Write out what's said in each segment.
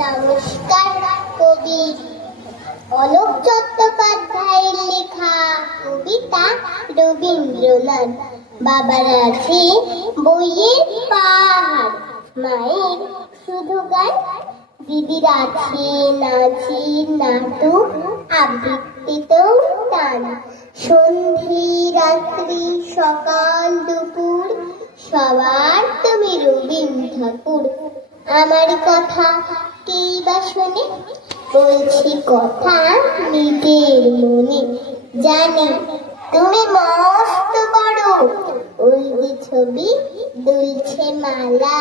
নমস্কার। কবি অলোক চট্টোপাধ্যায়ের লেখা কবিতা রবীন্দ্রনাথ। বাবার আছে বইয়ের পাহাড়, মায়ের শুধু গান, দিদির আছে নাচের নাটক, আবৃত্তিতেও টান। সন্ধি রাত্রি সকাল দুপুর সবার তুমি রবীন্দ্র ঠাকুর। আমার কথা কেই বা শোনে, বলছি কথা নিজের মনে। জানি তুমি মস্ত বড়, ওই যে ছবি দুলছে মালা,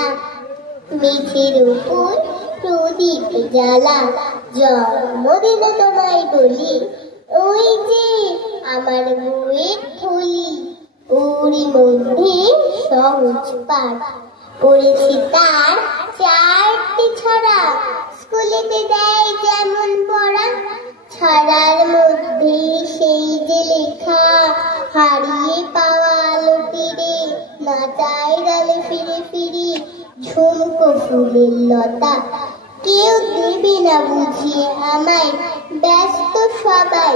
মেঝের উপর প্রদীপ জ্বালা। জন্মদিনে তোমায় বলি, ওই যে আমার বইয়ের থলি, ওরই মধ্যে সহজ পাঠ। পড়েছি তার 4টি ছড়া, স্কুলেতে দেয় যেমন পড়া। ছড়ার মধ্যে সেই যে লেখা, হারিয়ে পাওয়া আলো তীরে, নাচায় ডালে ফিরে ফিরে ঝুমকো ফুলের লতা। কেউ দেবে না বুঝিয়ে আমায়, ব্যস্ত সবাই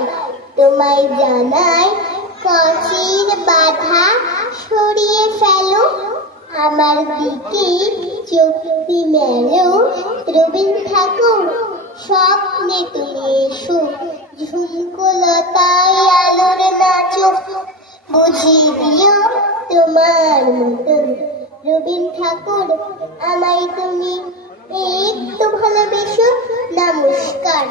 তোমায় জানায়, কাঁচের বাধা সরিয়ে ফেলো, আমার দিকে চোখটি মেলো। রবীন্দ্র ঠাকুর স্বপ্নে তুমি এসো, ঝুমকো লতায় আলোর নাচো, বুঝিয়ে দিও তোমার মতন। রবীন্দ্র ঠাকুর আমায় তুমি একটু ভালোবেসো। নমস্কার।